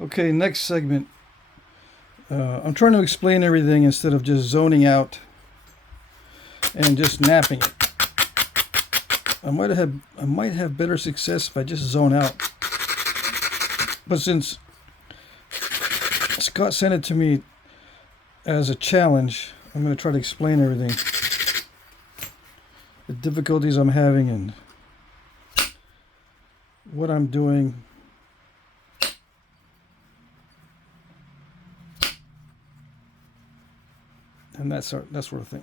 Okay, next segment. I'm trying to explain everything instead of just zoning out and just napping it. I might have better success if I just zone out. But since Scott sent it to me as a challenge, I'm going to try to explain everything. The difficulties I'm having and what I'm doing. And that sort of thing.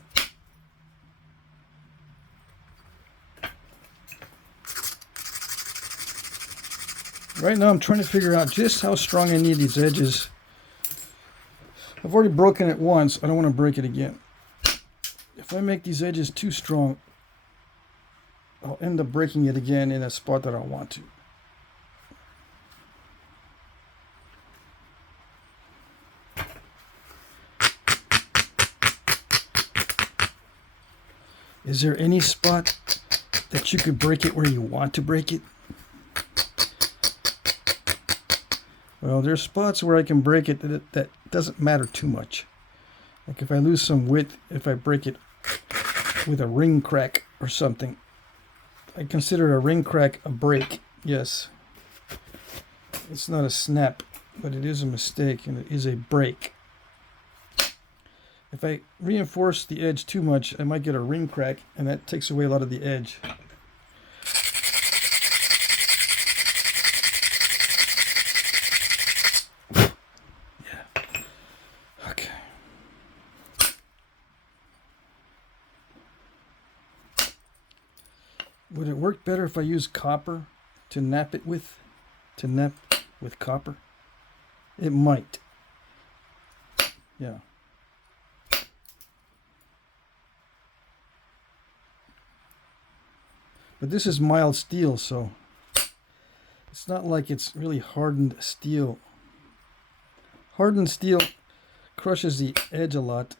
Right now I'm trying to figure out just how strong I need these edges. I've already broken it once. I don't want to break it again. If I make these edges too strong, I'll end up breaking it again in a spot that I want to. Is there any spot that you could break it where you want to break it? Well, there's spots where I can break it that doesn't matter too much. Like if I lose some width, if I break it with a ring crack or something. I consider a ring crack a break, yes. It's not a snap, but it is a mistake and it is a break. If I reinforce the edge too much, I might get a ring crack, and that takes away a lot of the edge. Yeah. Okay. Would it work better if I use copper to nap it with? To nap with copper? It might. Yeah. But this is mild steel, so it's not like it's really hardened steel. Hardened steel crushes the edge a lot.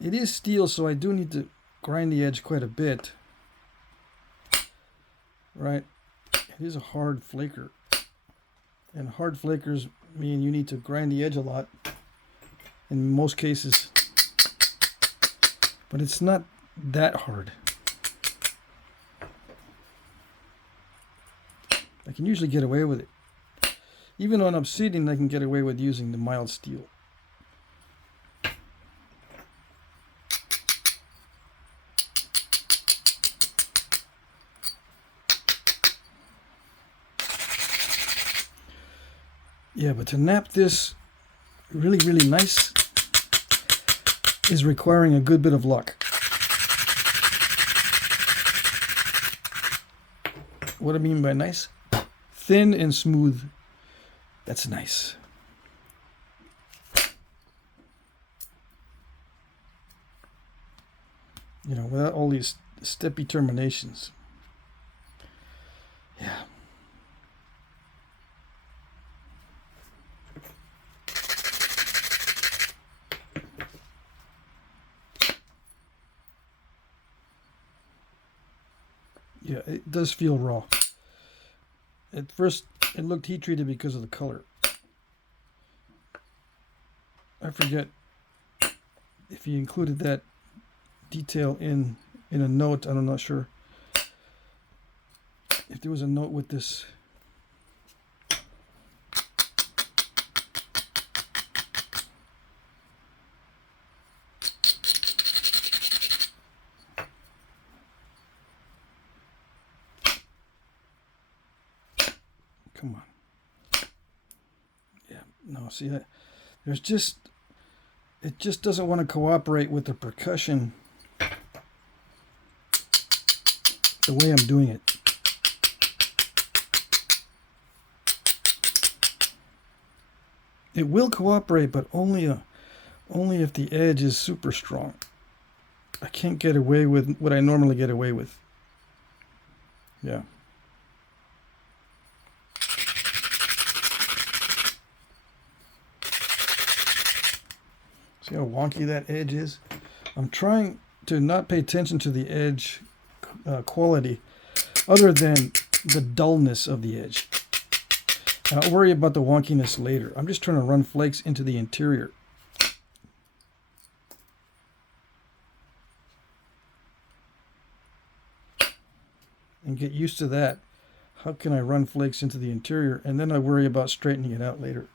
It is steel, so I do need to grind the edge quite a bit. Right? It is a hard flaker. And hard flakers mean you need to grind the edge a lot in most cases. But it's not that hard. I can usually get away with it. Even on Obsidian, I can get away with using the mild steel. Yeah, but to nap this really, really nice is requiring a good bit of luck. What I mean by nice? Thin and smooth. That's nice. You know, without all these steppy terminations. Yeah. Yeah, it does feel raw. At first, it looked heat treated because of the color. I forget if he included that detail in a note. I'm not sure if there was a note with this. Come on. Yeah, no, see that? There's just, it just doesn't want to cooperate with the percussion the way I'm doing it. It will cooperate, but only if the edge is super strong. I can't get away with what I normally get away with. Yeah. See how wonky that edge is? I'm trying to not pay attention to the edge quality other than the dullness of the edge. I'll worry about the wonkiness later. I'm just trying to run flakes into the interior. And get used to that. How can I run flakes into the interior? And then I worry about straightening it out later.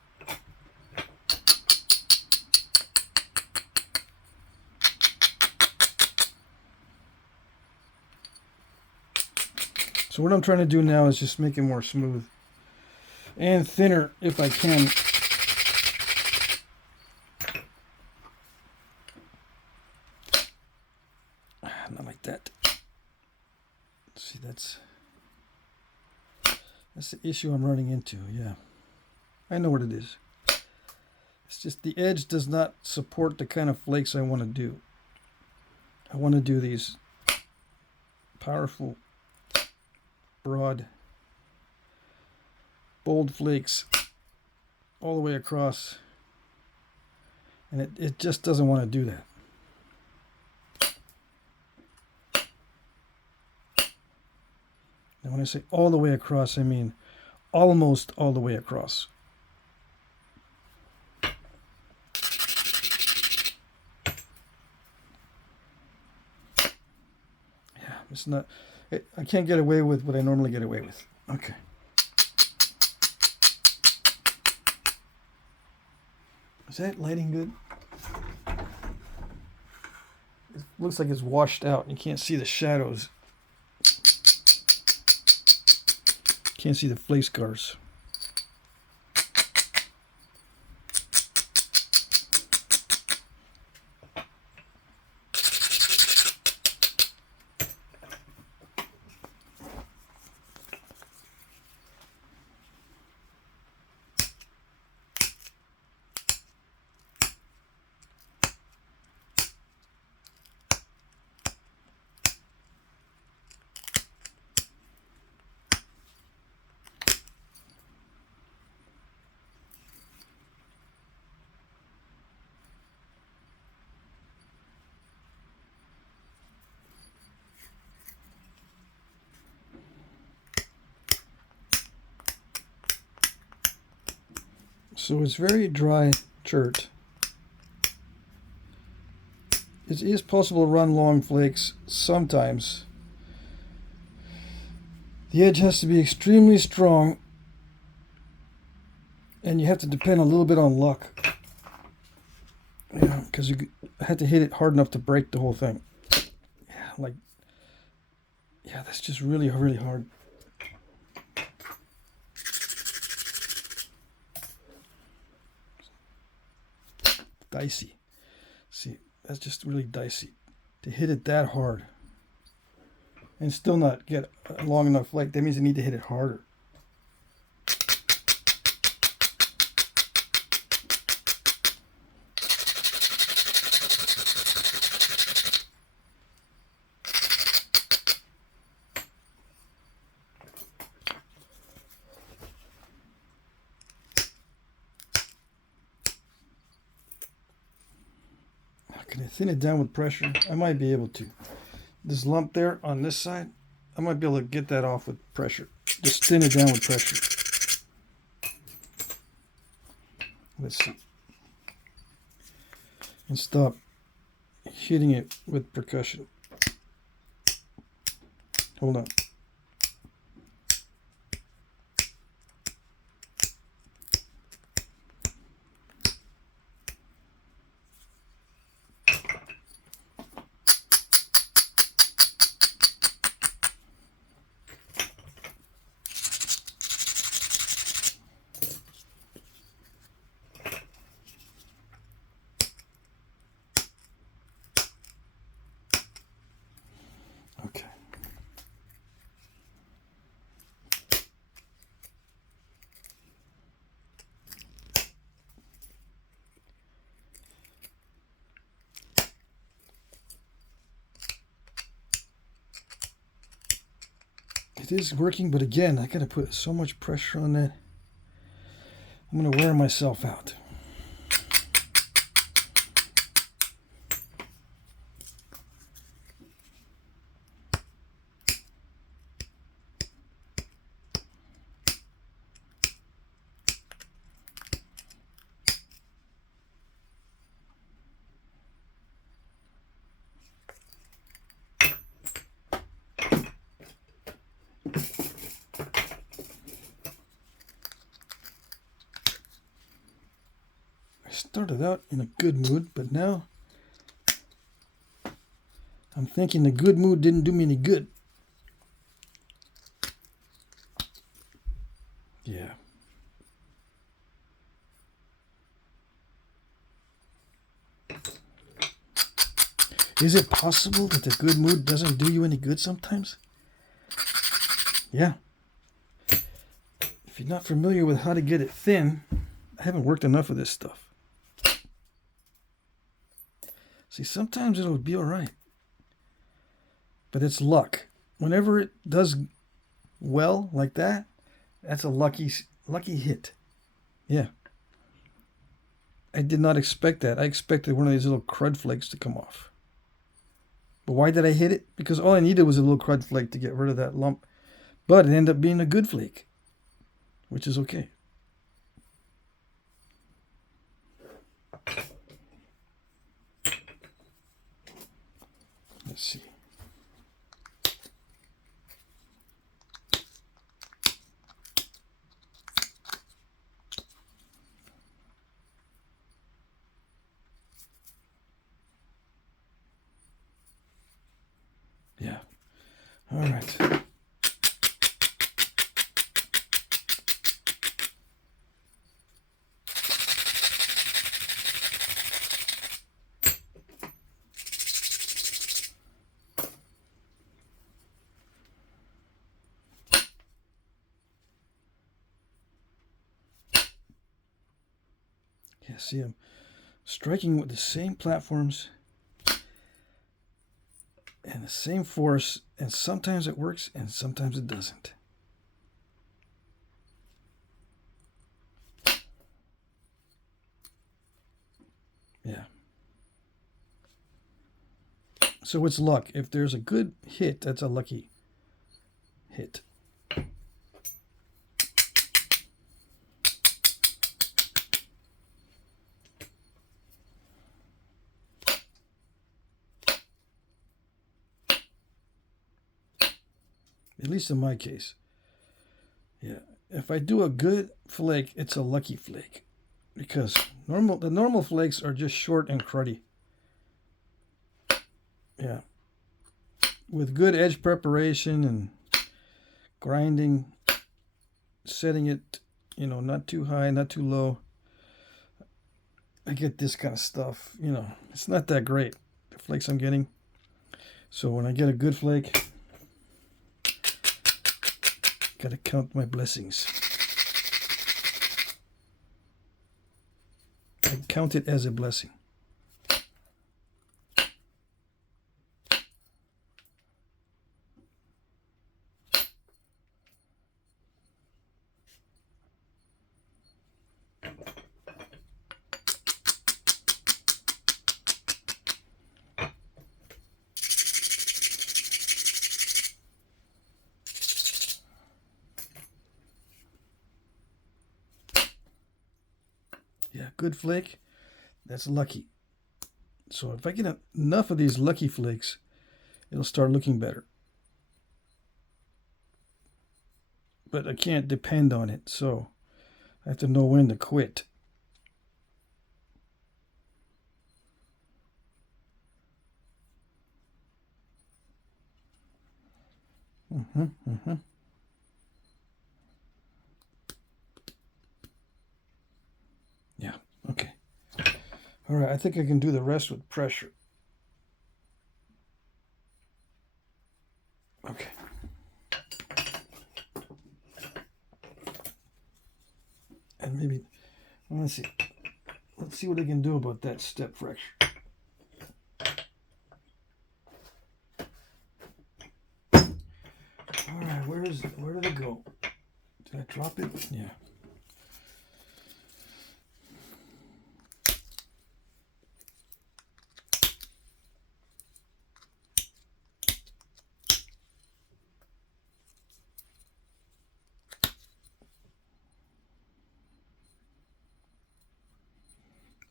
So what I'm trying to do now is just make it more smooth and thinner if I can. Not like that. See, that's the issue I'm running into. Yeah, I know what it is. It's just the edge does not support the kind of flakes I want to do. I want to do these powerful, broad, bold flakes all the way across, and it just doesn't want to do that. And when I say all the way across, I mean almost all the way across. Yeah, it's not, I can't get away with what I normally get away with. Okay. Is that lighting good? It looks like it's washed out. You can't see the shadows. Can't see the flake scars. So it's very dry chert. It is possible to run long flakes sometimes. The edge has to be extremely strong, and you have to depend a little bit on luck. Yeah, because you had to hit it hard enough to break the whole thing. Yeah, that's just really, really hard. Dicey. See, that's just really dicey. To hit it that hard and still not get a long enough flake, that means you need to hit it harder. Can I thin it down with pressure? I might be able to. This lump there on this side, I might be able to get that off with pressure. Just thin it down with pressure. Let's see. And stop hitting it with percussion. Hold on. Okay. It is working, but again, I gotta put so much pressure on that. I'm gonna wear myself out. started out in a good mood, but now I'm thinking the good mood didn't do me any good. Yeah. Is it possible that the good mood doesn't do you any good sometimes? Yeah. If you're not familiar with how to get it thin, I haven't worked enough of this stuff. See, sometimes it'll be all right. But it's luck. Whenever it does well like that, that's a lucky hit. Yeah. I did not expect that. I expected one of these little crud flakes to come off. But why did I hit it? Because all I needed was a little crud flake to get rid of that lump. But it ended up being a good flake, which is okay. Let's see. Yeah. All right. Yeah, see, I'm striking with the same platforms and the same force, and sometimes it works and sometimes it doesn't. Yeah. So it's luck. If there's a good hit, that's a lucky hit. At least in my case. Yeah. If I do a good flake, it's a lucky flake. Because the normal flakes are just short and cruddy. Yeah. With good edge preparation and grinding, setting it, not too high, not too low, I get this kind of stuff. It's not that great, the flakes I'm getting. So when I get a good flake, gotta count my blessings. I count it as a blessing. Yeah, good flake, that's lucky. So if I get enough of these lucky flakes, it'll start looking better. But I can't depend on it, so I have to know when to quit. Yeah, okay. All right, I think I can do the rest with pressure. Okay. And maybe, let's see. Let's see what I can do about that step fracture. All right, where did it go? Did I drop it? Yeah.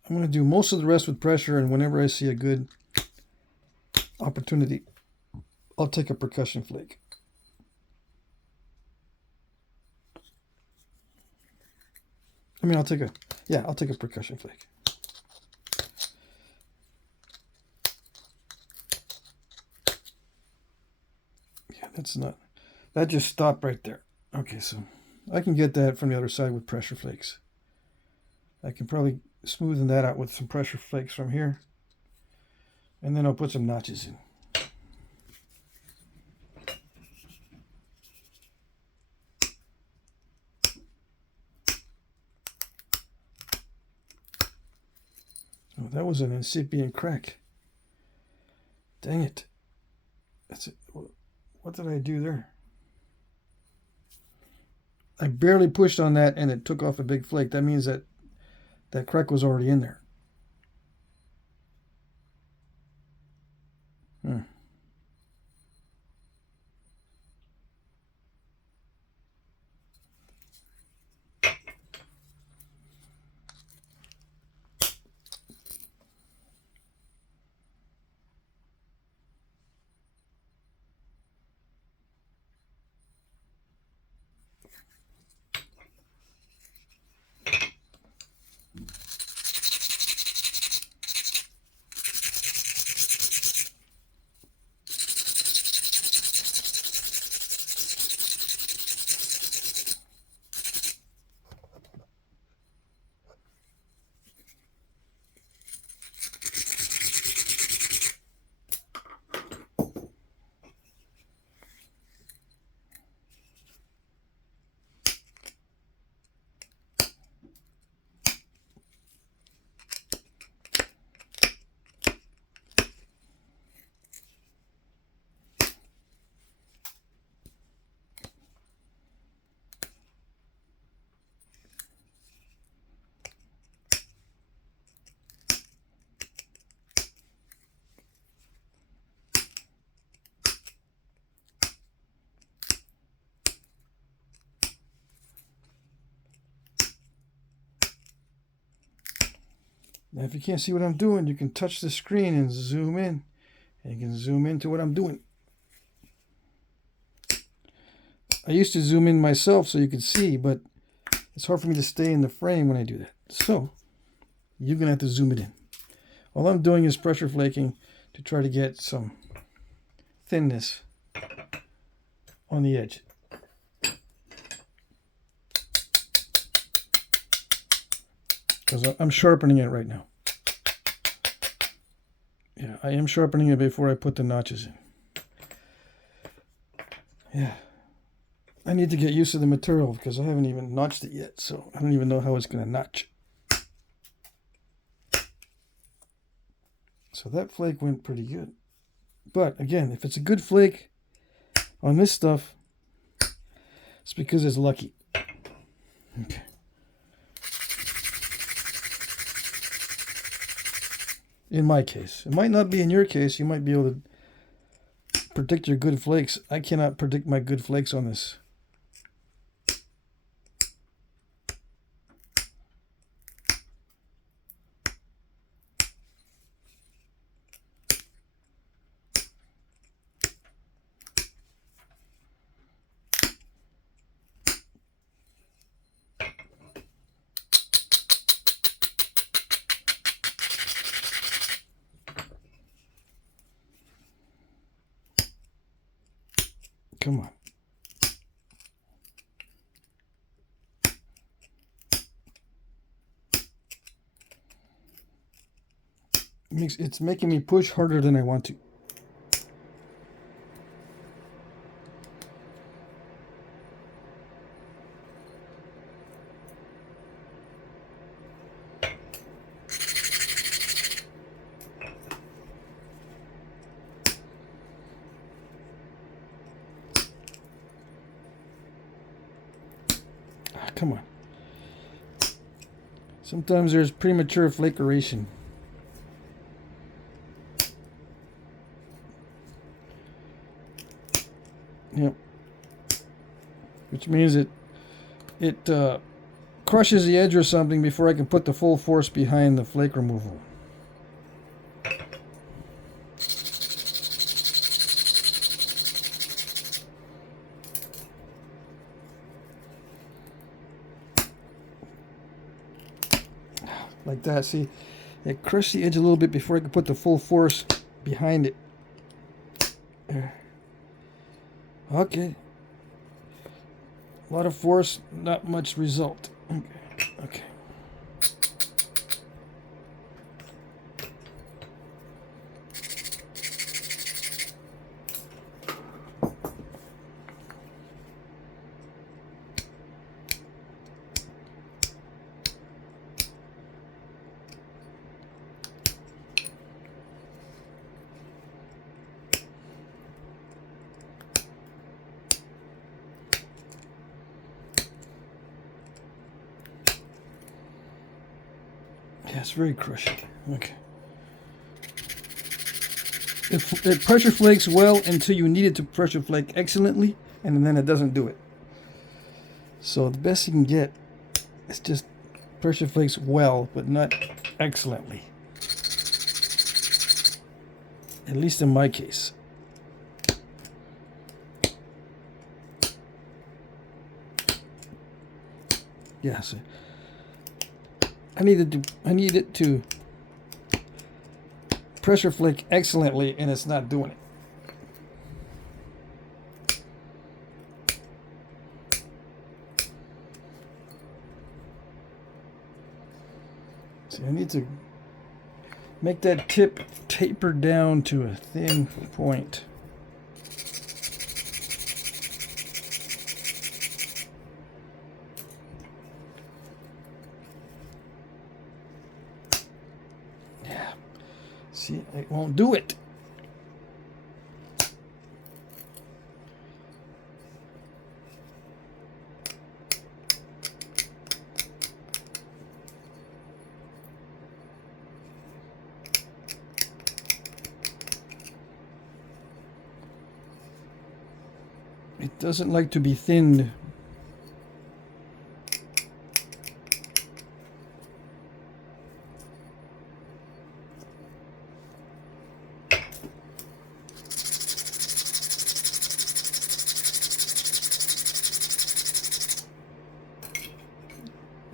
I'm going to do most of the rest with pressure, and whenever I see a good opportunity, I'll take a percussion flake. I'll take a percussion flake. It's not. That just stopped right there. Okay, so I can get that from the other side with pressure flakes. I can probably smoothen that out with some pressure flakes from here. And then I'll put some notches in. Oh, that was an incipient crack. Dang it. That's it. What did I do there? I barely pushed on that and it took off a big flake. That means that that crack was already in there. Now, if you can't see what I'm doing, you can touch the screen and zoom in. And you can zoom into what I'm doing. I used to zoom in myself so you could see, but it's hard for me to stay in the frame when I do that. So, you're going to have to zoom it in. All I'm doing is pressure flaking to try to get some thinness on the edge. Because I'm sharpening it right now. Yeah, I am sharpening it before I put the notches in. Yeah. I need to get used to the material because I haven't even notched it yet, so I don't even know how it's going to notch. So that flake went pretty good. But again, if it's a good flake on this stuff, it's because it's lucky. Okay. In my case. It might not be in your case. You might be able to predict your good flakes. I cannot predict my good flakes on this. Come on. It's making me push harder than I want to. Come on. Sometimes there's premature flakeration. Yep. Which means it crushes the edge or something before I can put the full force behind the flake removal. Like that, see, it crushed the edge a little bit before I could put the full force behind it. There. Okay. A lot of force, not much result. Okay. Okay. Yeah, it's very crushing. Okay. It pressure flakes well until you need it to pressure flake excellently, and then it doesn't do it. So the best you can get is just pressure flakes well, but not excellently. At least in my case. Yeah, so I need it to pressure flake excellently, and it's not doing it. See, I need to make that tip taper down to a thin point. Yeah. See, it won't do it. It doesn't like to be thinned.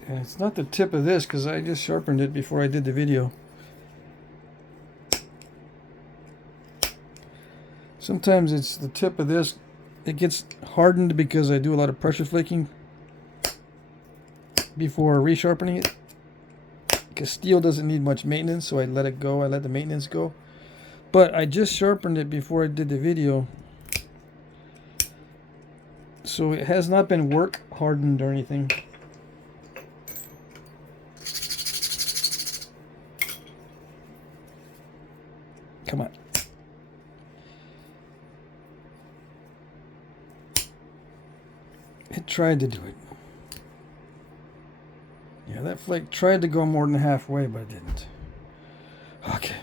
And it's not the tip of this because I just sharpened it before I did the video. Sometimes it's the tip of this. It gets hardened because I do a lot of pressure flaking before resharpening it. Because steel doesn't need much maintenance, so I let it go. I let the maintenance go. But I just sharpened it before I did the video. So it has not been work hardened or anything. Come on. It tried to do it. Yeah, that flake tried to go more than halfway, but it didn't. Okay.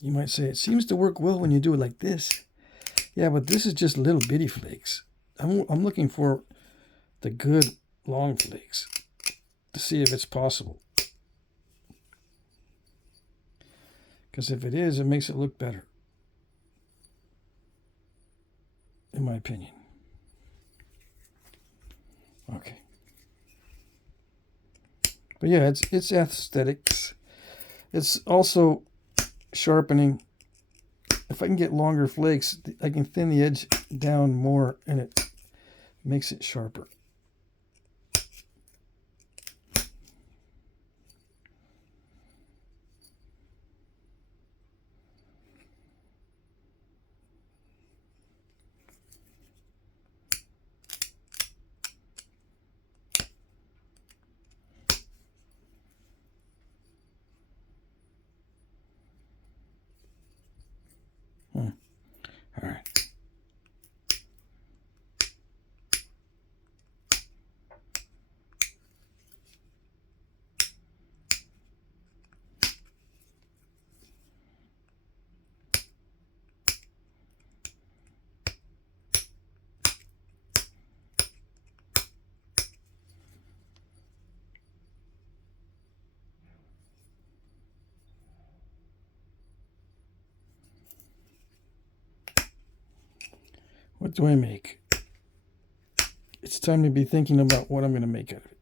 You might say, it seems to work well when you do it like this. Yeah, but this is just little bitty flakes. I'm looking for the good long flakes to see if it's possible. Because if it is, it makes it look better. In my opinion. Okay. But yeah, it's aesthetics. It's also sharpening. If I can get longer flakes, I can thin the edge down more and it makes it sharper. All right. What do I make? It's time to be thinking about what I'm going to make out of it.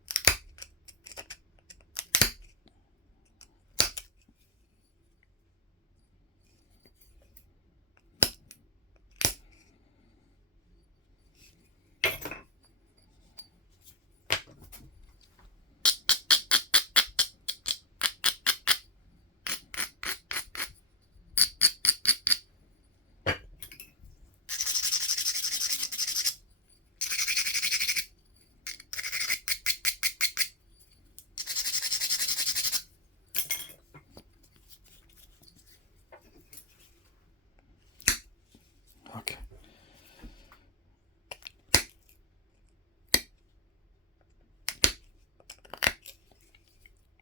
Okay.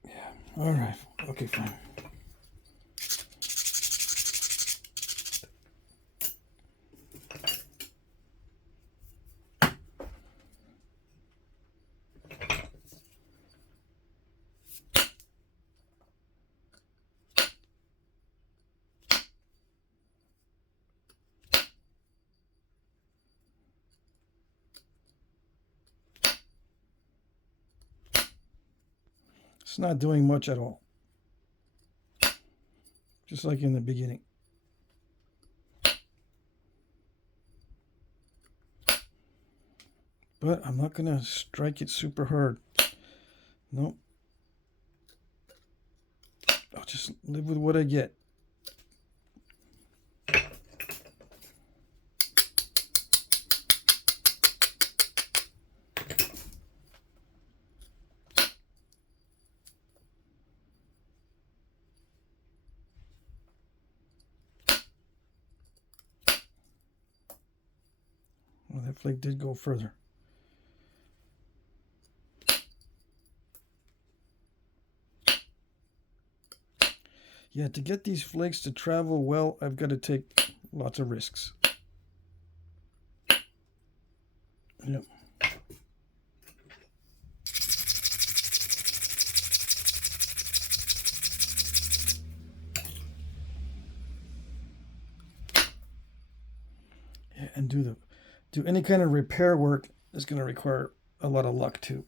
Yeah. All right. Okay, fine. It's not doing much at all. Just like in the beginning. But I'm not going to strike it super hard. Nope. I'll just live with what I get. Well, that flake did go further. Yeah, to get these flakes to travel well, I've got to take lots of risks. Yep. Yeah, and do any kind of repair work is going to require a lot of luck too.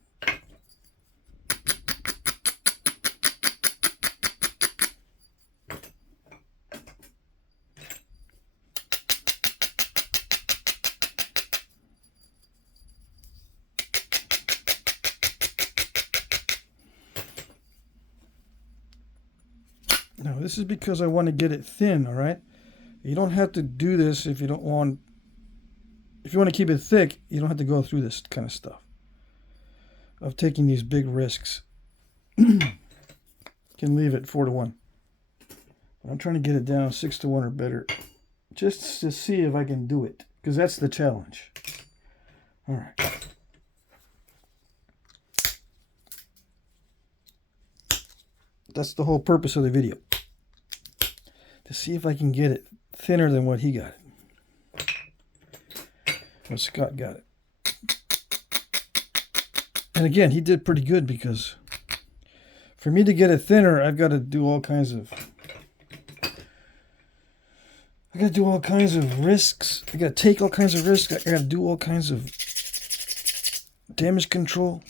Now, this is because I want to get it thin, all right? You don't have to do this if you don't want... If you want to keep it thick, you don't have to go through this kind of stuff of taking these big risks. You can leave it 4-to-1. I'm trying to get it down 6-to-1 or better, just to see if I can do it, because that's the challenge. All right. That's the whole purpose of the video, to see if I can get it thinner than what he got it. Well, Scott got it. And again, he did pretty good, because for me to get it thinner, I've got to do all kinds of... I got to do all kinds of risks. I got to take all kinds of risks. I got to do all kinds of damage control.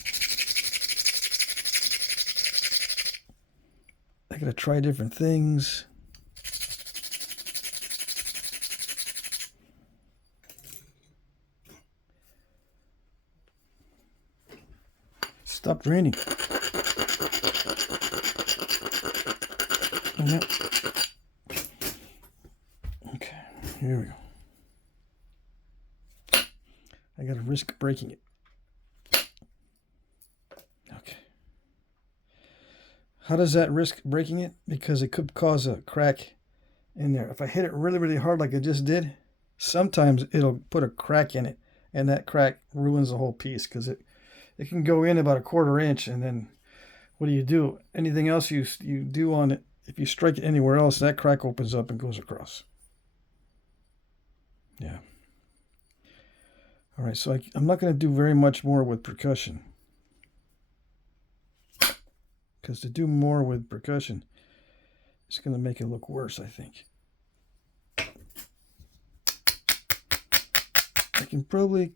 I got to try different things. Stop draining. Yep. Okay, here we go. I got to risk breaking it. Okay. How does that risk breaking it? Because it could cause a crack in there. If I hit it really, really hard like I just did, sometimes it'll put a crack in it, and that crack ruins the whole piece, because it can go in about 1/4 inch, and then what do? Anything else you do on it, if you strike it anywhere else, that crack opens up and goes across. Yeah. All right, so I'm not going to do very much more with percussion, because to do more with percussion, it's going to make it look worse, I think. I can probably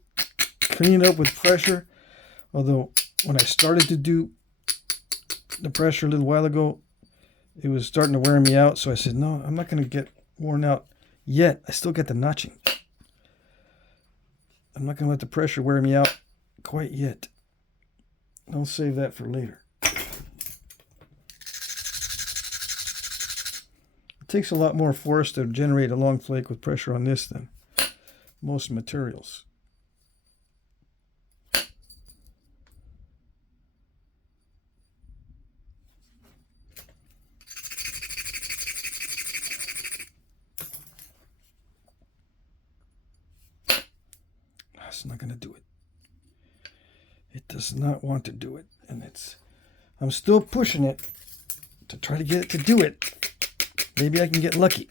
clean it up with pressure. Although, when I started to do the pressure a little while ago, it was starting to wear me out. So I said, no, I'm not going to get worn out yet. I still got the notching. I'm not going to let the pressure wear me out quite yet. I'll save that for later. It takes a lot more force to generate a long flake with pressure on this than most materials. it's not going to do it. It does not want to do it. And I'm still pushing it to try to get it to do it. Maybe I can get lucky.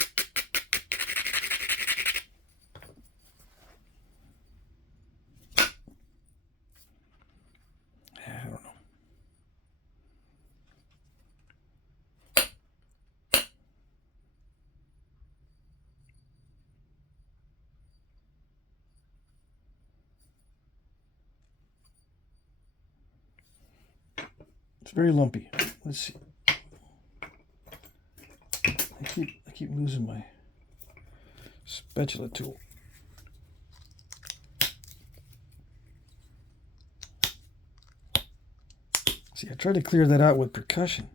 I don't know. It's very lumpy. Let's see. I keep losing my spatula tool. See, I tried to clear that out with percussion.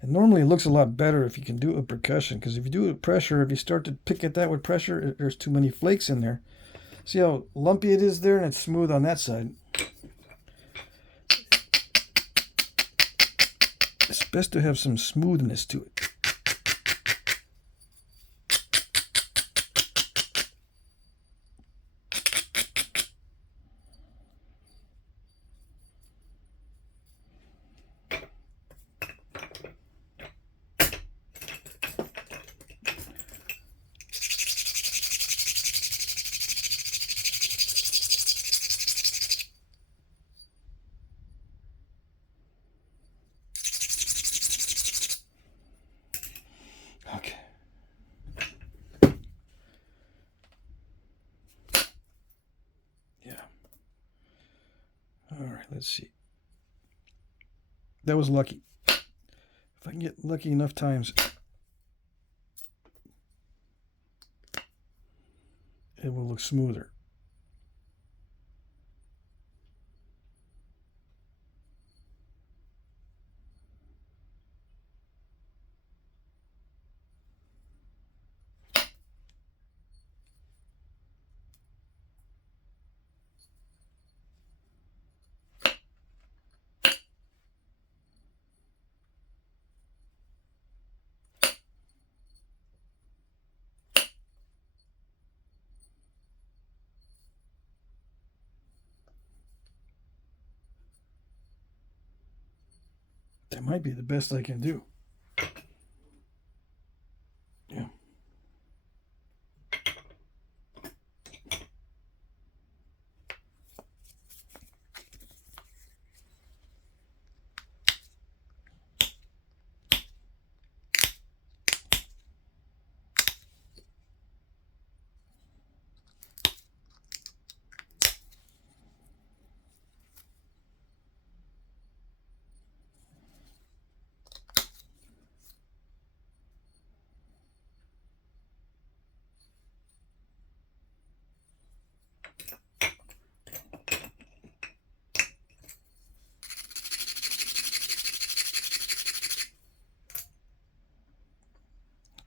And normally it looks a lot better if you can do it with percussion, because if you do it with pressure, if you start to pick at that with pressure, there's too many flakes in there. See how lumpy it is there, and it's smooth on that side. It's best to have some smoothness to it. Okay. Yeah. All right, let's see. That was lucky. If I can get lucky enough times, it will look smoother. That might be the best I can do. Yeah.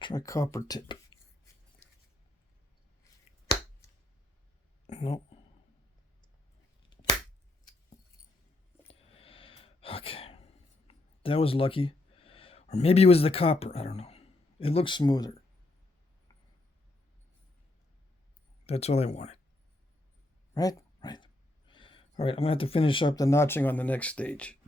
Try copper tip. Nope. Okay. That was lucky. Or maybe it was the copper. I don't know. It looks smoother. That's all I wanted. Right? Right. All right, I'm going to have to finish up the notching on the next stage.